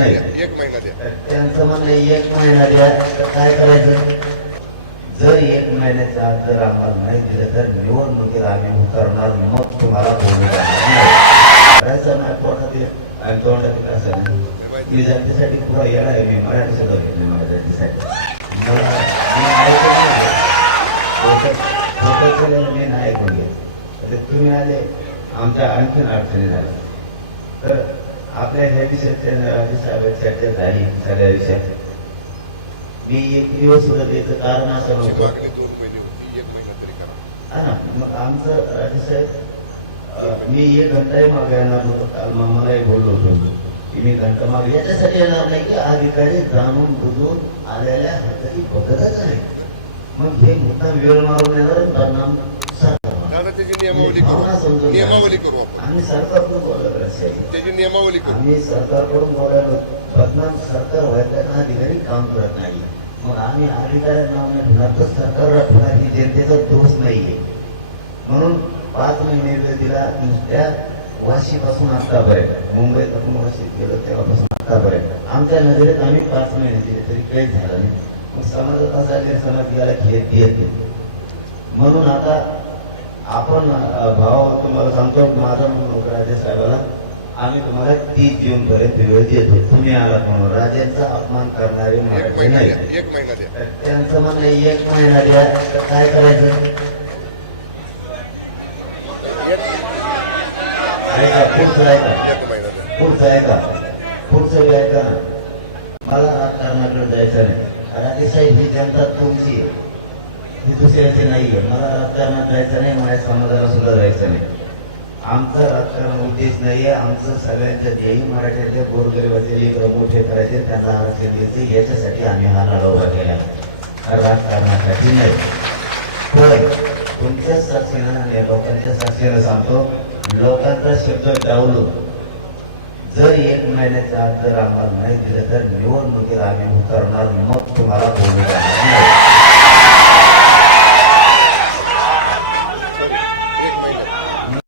नाही. एक महिना द्या. त्यांचं म्हणणं एक महिना द्या तर काय करायचं? जर एक महिन्याच्या आत जर आम्हाला नाही दिलं तर निवडणुकीत आम्ही उतरणार मग तुम्हाला बोलू. करायचं नाही तोंडात. मी जनतेसाठी पुरा येणार आहे मी मराठी सुद्धा घेतली मला जनतेसाठी. मला मी ऐकून नाही. घेत. खोटं- खोटं केलेलं मी नाही ऐकून घेत. तर तुम्ही आले आमच्या आणखीन अडचणी झाल्या. तर आपल्या ह्या विषयाच्या राजे साहेब चर्चा झाली सगळ्या विषयात मी एक दिवस सुद्धा त्याचं कारण असं नव्हतं होती एक हा आमचं राजेसाहेब मी एक घंटाही मागे येणार काल मामालाही बोललो होतो की मी घंटा मागे याच्यासाठी येणार नाही की अधिकारी जाणून बुजून आलेल्या हाताची बघतच नाही मग हे मोठा वेळ मारून येणार परिणाम सरकारवर. दादा त्याची नियमावली करू. नियमावली करू आपण. आम्ही सरकारकडून त्याची नियमावली करू. आम्ही सरकारकडून बोलायलो. बदनाम सरकार व्हायला अधिकारी काम करत नाही. मग आम्ही अधिकाऱ्यांना नाव ठेवणार तर ही जनतेचा दोष नाहीये. म्हणून पाच महिने वेळ दिला नुसत्या वाशीपासून आतापर्यंत. मुंबईत आपण वाशीत गेलो तेव्हापासून आतापर्यंत. आमच्या नजरेत आम्ही पाच महिने दिले तरी काहीच झालं नाही. मग समाजात असा गेला की हे देत म्हणून आता आपण भाव तुम्हाला सांगतो माझा म्हणून राजे साहेबाला आम्ही तुम्हाला तीस जून पर्यंत वेळ देतो तुम्ही आला म्हणून. राजांचा अपमान करणारे मराठी नाही. द्या एक महिना द्या. तर त्यांचं म्हणणं आहे, एक महिना द्या. काय करायचं? ऐका पुढचं ऐका पुढचं ऐका पुढचं ऐका ना मला राजकारणाकडे जायचं नाही. राजे साहेब ही जनता तुमची आहे. मी दुसऱ्याचे नाही आहे मला राजकारणात जायचं नाही माझ्या समाजाला सुद्धा जायचं नाही. आमचा राजकारण उद्देश नाहीये. आमचं सगळ्यांच्या ध्येय मराठ्यातल्या गोरगरिबाचे लेकर मोठे करायचे त्यांना आरक्षण द्यायचे. याच्यासाठी आम्ही हा लढा उभा केला. राजकारणासाठी नाही. पण तुमच्या साक्षीनं नाही लोकांच्या साक्षीनं सांगतो लोकांचा शब्द डावलो जर एक महिन्याच्या आत जर आम्हाला नाही दिलं तर निवडणुकीला आम्ही उतरणार मग तुम्हाला बोलू